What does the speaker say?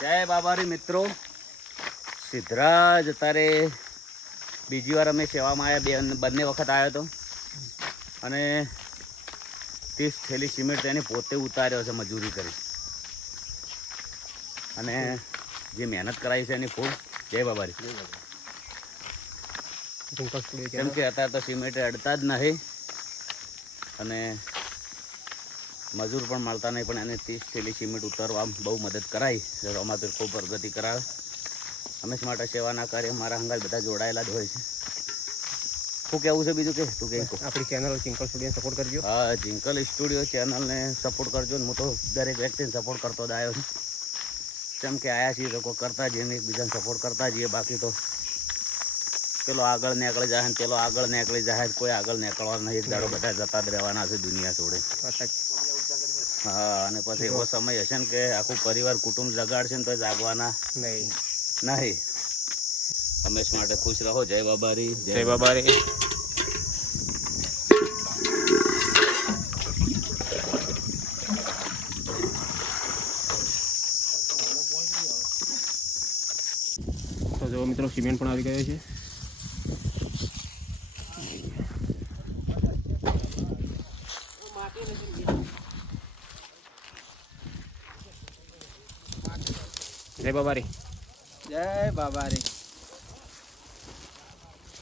જય બાબારી મિત્રો, સિદ્ધરાજ અત્યારે બીજી વાર અમે સેવામાં આવ્યા, બંને વખત આવ્યો હતો અને 30 થેલી સિમેન્ટ એને પોતે ઉતાર્યો છે મજૂરી કરી અને જે મહેનત કરાવી છે એની ખૂબ જય બાબારી. કેમ કે અત્યારે તો સિમેન્ટ અડતા જ નહીં અને મજૂર પણ મળતા નહીં, પણ એને 30 થેલી સિમેન્ટ ઉતારવા બહુ મદદ કરાવી. અમારે તો ખૂબ પ્રગતિ કરાવે. હંમેશા માટે સેવાના કાર્ય મારા હંગાત બધા જોડાયેલા જ હોય છે. શું કેવું છે બીજું કે તું કે આપણી ચેનલ ચિંકલ સ્ટુડિયો સપોર્ટ કરજો. હા, ચિંકલ સ્ટુડિયો ચેનલને સપોર્ટ કરજો. હું તો દરેક વ્યક્તિને સપોર્ટ કરતો જ આવ્યો છું. કેમ કે આવ્યા છીએ તો કોઈ કરતા જઈએ ને એકબીજાને સપોર્ટ કરતા જઈએ. બાકી તો પેલો આગળ નીકળી જાય ને પેલો આગળ નીકળી જાય, કોઈ આગળ નીકળવા નહીં. એક દાડો બધા જતા જ રહેવાના છે દુનિયા છોડે. હા, અને પછી એવો સમય હશે ને કે આખું પરિવાર કુટુંબ જગાડશે ને તો જાગવાના નહીં. હંમેશા માટે ખુશ રહો. જય બાબારી. જય બાબારી. તો જો મિત્રો સિમેન્ટ પણ આવી ગયો છે. જય બાબારી. જય બાબારી.